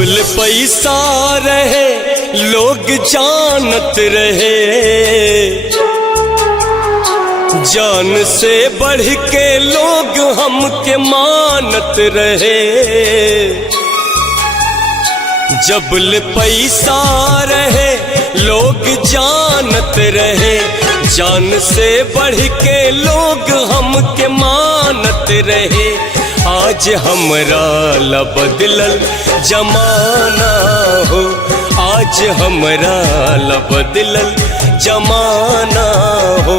जबल पैसा रहे लोग जानत रहे, जान से बढ़ के लोग हमके मानत रहे। जबल पैसा रहे लोग जानत रहे, जान से बढ़ के लोग हमके मानत रहे। आज हमरा ला बदलल जमाना हो, आज हमरा ला बदलल जमाना हो।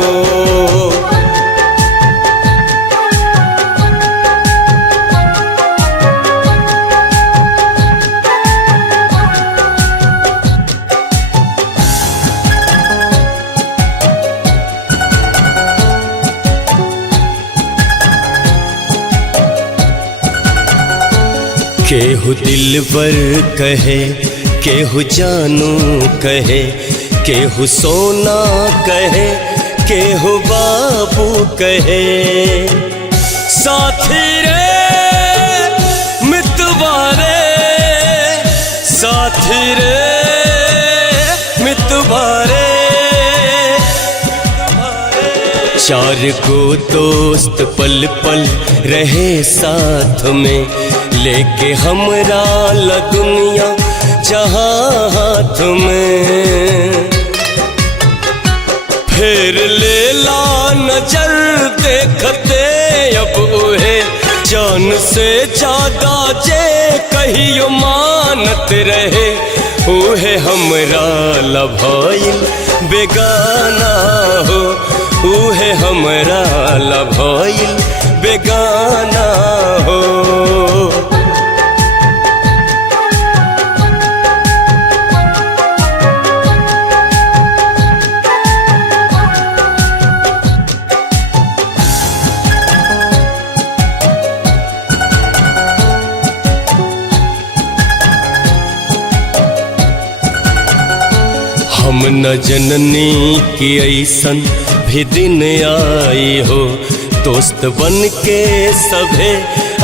केहू दिलबर कहे, केहू जानू कहे, केहू सोना कहे, केहू बाबू कहे। साथी रे मितवा रे, साथी रे मितवा रे। चार गो दोस्त पल पल रहे साथ में, लेके हमरा ला दुनिया जहां हाथ में। फिर ले ला नजर देखते अब उहे, जान से ज्यादा जे कहियो मानत रहे। उहे हमरा ला भइल बेगाना हो, उहे हमरा ला भइल बेगाना हो। हम न जननी की ऐसन भी दिन आई हो, दोस्त बन के सभे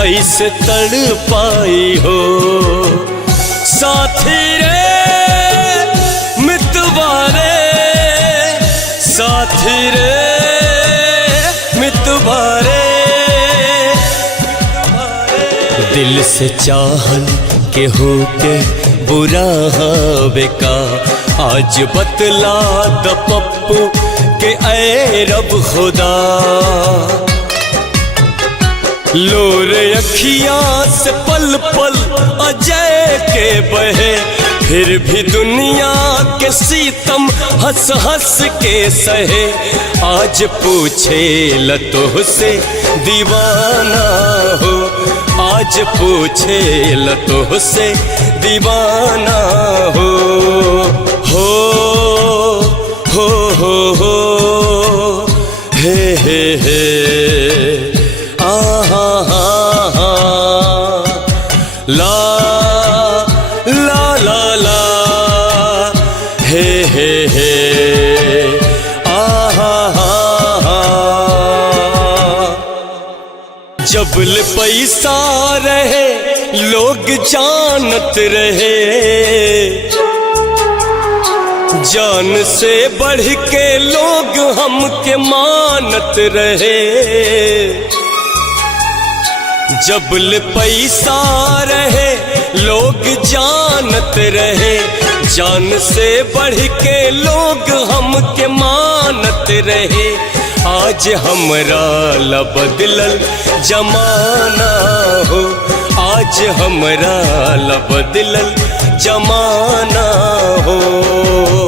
ऐसे तड़पाई हो। साथी रे मितवा रे, साथी रे मितवा रे। दिल से चाहल केहू के बुरा हवे का, आज बतला द पप्पू के ऐ रब खुदा। लोर अखियां से पल पल अजय के बहे, फिर भी दुनिया के सीतम हंस हंस के सहे। आज पूछे लतों से दीवाना हो, आज पूछे लतों से दीवाना हो। हो हे आहा हा हा ला ला ला ला हे आहा हा हा। जबल पैसा रहे लोग जानत रहे, जान से बढ़ के लोग हमके मानत रहे। जबल पैसा रहे लोग जानत रहे, जान से बढ़ के लोग हमके मानत रहे। आज हमरा ला बदलल जमाना हो, आज हमरा ला बदलल जमाना हो।